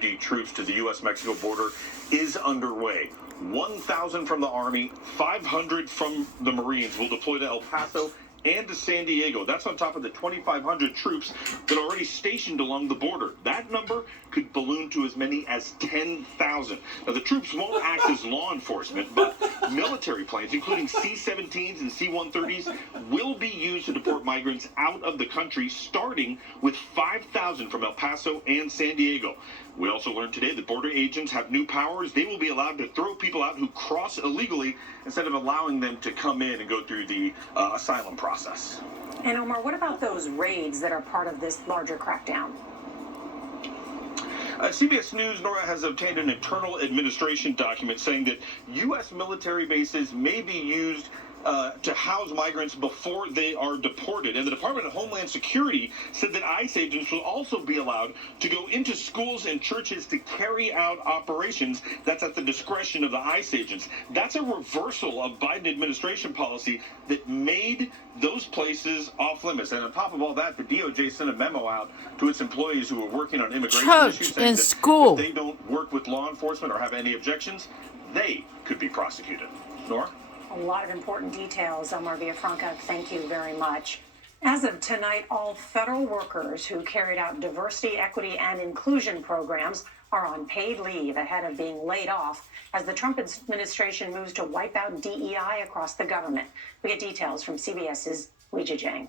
duty troops to the U.S.-Mexico border is underway. 1,000 from the Army, 500 from the Marines will deploy to El Paso and to San Diego. That's on top of the 2,500 troops that are already stationed along the border. That number could balloon to as many as 10,000. Now, the troops won't act as law enforcement, but military planes, including C-17s and C-130s, will be used to deport migrants out of the country, starting with 5,000 from El Paso and San Diego. We also learned today that border agents have new powers. They will be allowed to throw people out who cross illegally instead of allowing them to come in and go through the asylum process. And Omar, what about those raids that are part of this larger crackdown? CBS News, Nora, has obtained an internal administration document saying that U.S. military bases may be used to house migrants before they are deported. And the Department of Homeland Security said that ICE agents will also be allowed to go into schools and churches to carry out operations. That's at the discretion of the ICE agents. That's a reversal of Biden administration policy that made those places off limits. And on top of all that, the DOJ sent a memo out to its employees who are working on immigration issues saying that if they don't work with law enforcement or have any objections, they could be prosecuted. Nora? A lot of important details, Omar Villafranca. Thank you very much. As of tonight, all federal workers who carried out diversity, equity, and inclusion programs are on paid leave ahead of being laid off as the Trump administration moves to wipe out DEI across the government. We get details from CBS's Weijia Jiang.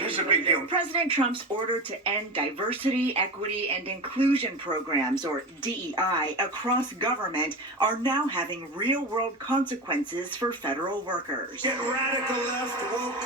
This is a big deal. President Trump's order to end diversity, equity, and inclusion programs, or DEI, across government are now having real-world consequences for federal workers. Get radical left woke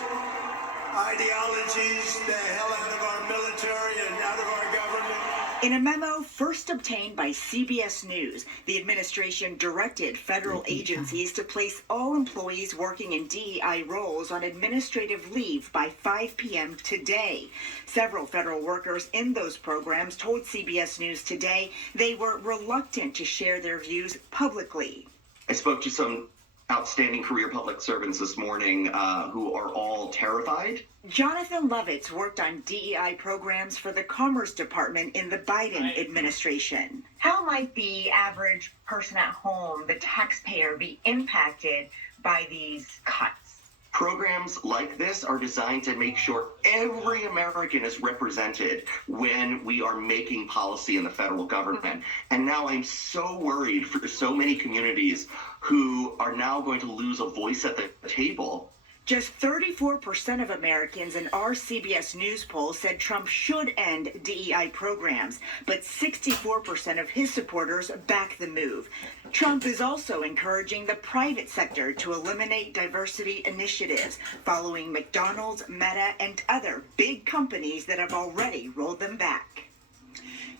ideologies the hell out of our military and out of our government. In a memo first obtained by CBS News, the administration directed federal agencies to place all employees working in DEI roles on administrative leave by 5 p.m. today. Several federal workers in those programs told CBS News today they were reluctant to share their views publicly. I spoke to some outstanding career public servants this morning who are all terrified. Jonathan Lovitz worked on DEI programs for the Commerce Department in the Biden administration. How might the average person at home, the taxpayer, be impacted by these cuts? Programs like this are designed to make sure every American is represented when we are making policy in the federal government. And now I'm so worried for so many communities who are now going to lose a voice at the table. Just 34% of Americans in our CBS News poll said Trump should end DEI programs, but 64% of his supporters back the move. Trump is also encouraging the private sector to eliminate diversity initiatives, following McDonald's, Meta, and other big companies that have already rolled them back.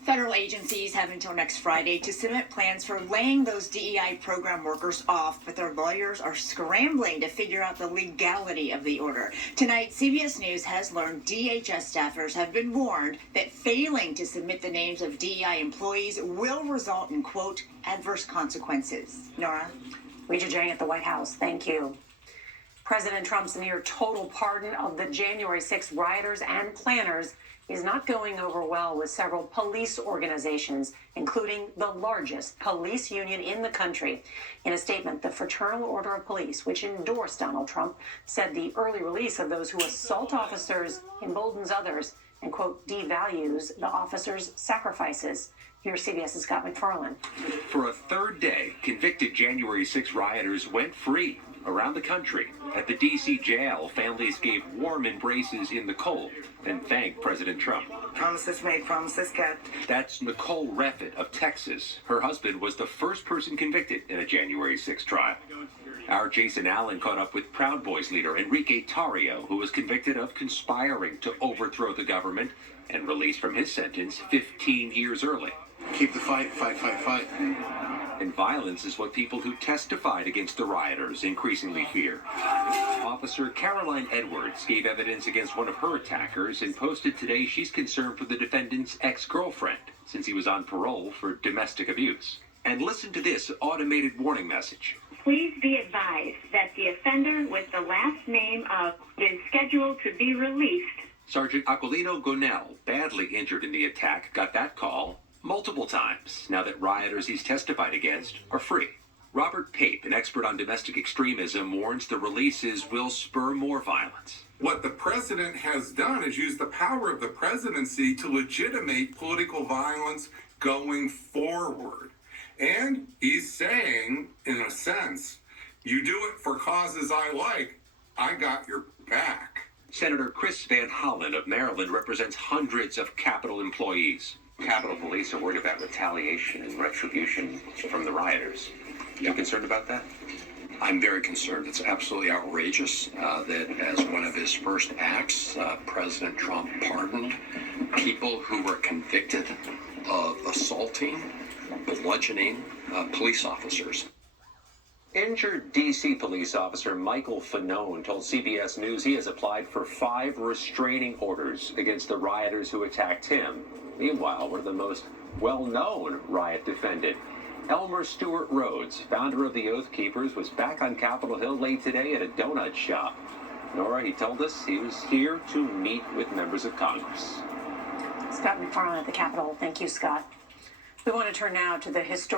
Federal agencies have until next Friday to submit plans for laying those DEI program workers off, but their lawyers are scrambling to figure out the legality of the order. Tonight, CBS News has learned DHS staffers have been warned that failing to submit the names of DEI employees will result in, quote, adverse consequences. Nora? Weijia Jiang at the White House. Thank you. President Trump's near total pardon of the January 6th rioters and planners is not going over well with several police organizations, including the largest police union in the country. In a statement, the Fraternal Order of Police, which endorsed Donald Trump, said the early release of those who assault officers emboldens others and, quote, devalues the officers' sacrifices. Here's CBS's Scott McFarland. For a third day, convicted January 6 rioters went free around the country. At the D.C. jail, families gave warm embraces in the cold and thanked President Trump. Promises made, promises kept. That's Nicole Reffitt of Texas. Her husband was the first person convicted in a January 6 trial. Our Jason Allen caught up with Proud Boys leader Enrique Tarrio, who was convicted of conspiring to overthrow the government and released from his sentence 15 years early. Keep the fight, fight, fight, fight. And violence is what people who testified against the rioters increasingly fear. Officer Caroline Edwards gave evidence against one of her attackers and posted today she's concerned for the defendant's ex-girlfriend since he was on parole for domestic abuse. And listen to this automated warning message. Please be advised that the offender with the last name of is scheduled to be released. Sergeant Aquilino Gonell, badly injured in the attack, got that call multiple times now that rioters he's testified against are free. Robert Pape, an expert on domestic extremism, warns the releases will spur more violence. What the president has done is use the power of the presidency to legitimate political violence going forward. And he's saying, in a sense, you do it for causes I like, I got your back. Senator Chris Van Hollen of Maryland represents hundreds of Capitol employees. Capitol Police are worried about retaliation and retribution from the rioters. You concerned about that? I'm very concerned. It's absolutely outrageous that as one of his first acts, President Trump pardoned people who were convicted of assaulting, bludgeoning police officers. Injured D.C. police officer Michael Fanone told CBS News he has applied for 5 restraining orders against the rioters who attacked him. Meanwhile, one of the most well-known riot defendant, Elmer Stewart Rhodes, founder of the Oath Keepers, was back on Capitol Hill late today at a donut shop. Nora, he told us he was here to meet with members of Congress. Scott McFarland at the Capitol. Thank you, Scott. We want to turn now to the historic